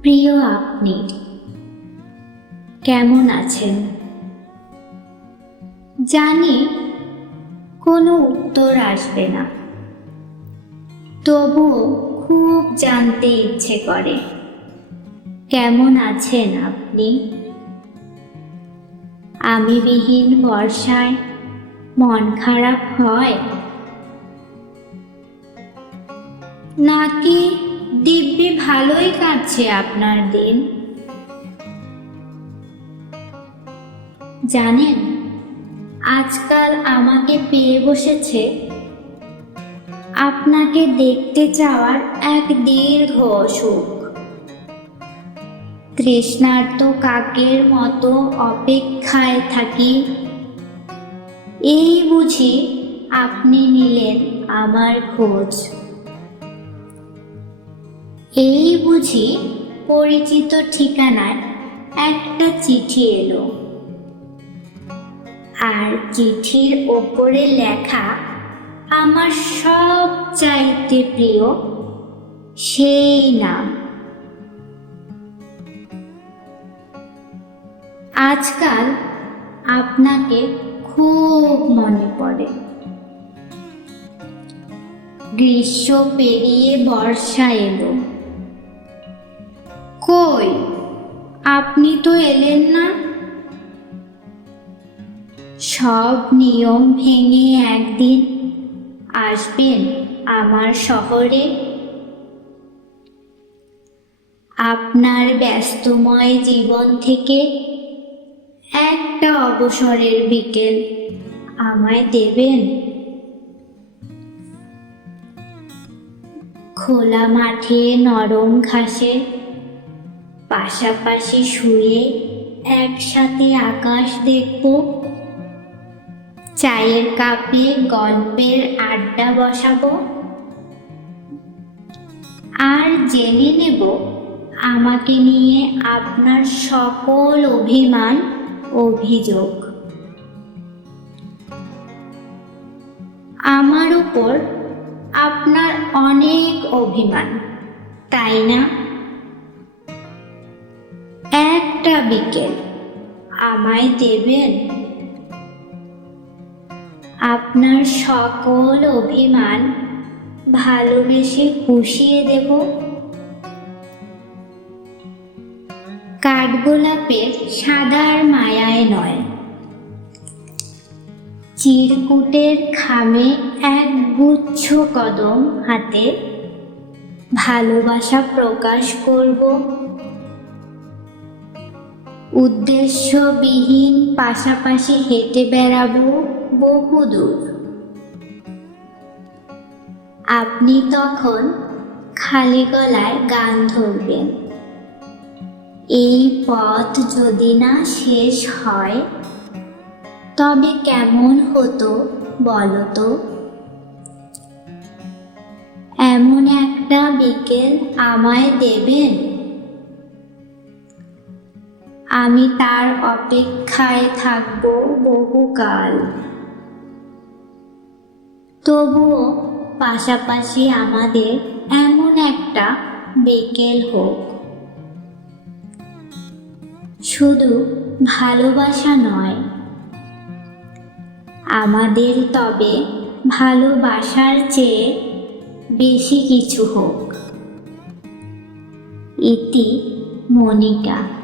প্রিয় আপনি, কেমন আছেন? জানি কোনো উত্তর আসবে না। তবুও খুব জানতে ইচ্ছে করে, কেমন আছেন আপনি? আমি বিহীন বর্ষায় মন খারাপ হয়। নাকি দিব্যি ভালোই কাটছে আপনার দিন। জানেন, আজকাল আমাকে পেয়ে বসেছে। আপনাকে দেখতে চাওয়ার এক দীর্ঘ অসুখ। তৃষ্ণার্ত কাকের মতো অপেক্ষায় থাকি। এই বুঝি আপনি নিলেন আমার খোঁজ। এই বুঝি পরিচিত ঠিকানায় একটা চিঠি এলো। আর চিঠির ওপরে লেখা, আমার সব চাইতে প্রিয় সেই নাম। আজকাল আপনাকে খুব মনে পড়ে। গ্রীষ্ম পেরিয়ে বর্ষা এলো। কই? আপনি তো এলেন না। সব নিয়ম ভেঙে একদিন আসবেন আমার শহরে। আপনার ব্যস্তময় জীবন থেকে একটা অবসরের বিকেল আমায় দেবেন। খোলা মাঠে নরম ঘাসে পাশাপাশি শুয়ে একসাথে আকাশ দেখব। চায়ের কাপে গল্পের আড্ডা বসাবো। আর জেনে নেব আমাকে নিয়ে আপনার সকল অভিমান, অভিযোগ। আমার উপর আপনার অনেক অভিমান, তাই না? একটা বিকেল। আমায় দেবেন? আপনার সকল অভিমান ভালোবেসে পুষিয়ে দেব। কাঠগোলাপের সাদার মায়ায় নয়। চিরকুটের খামে এক গুচ্ছ কদম হাতে ভালোবাসা প্রকাশ করব। উদ্দেশ্যবিহীন পাশাপাশি হেঁটে বেড়াবো বহুদূর। আপনি তখন খালি গলায় গান ধরবেন। এই পথ যদি না শেষ হয়, তবে কেমন হতো বলো তো? এমন একটা বিকেল আমায় দেবেন? আমি তার অপেক্ষায় থাকব বহুকাল। তবুও পাশাপাশি আমাদের এমন একটা বিকেল হোক। শুধু ভালোবাসা নয়, আমাদের তবে ভালোবাসার চেয়ে বেশি কিছু হোক। ইতি মনিকা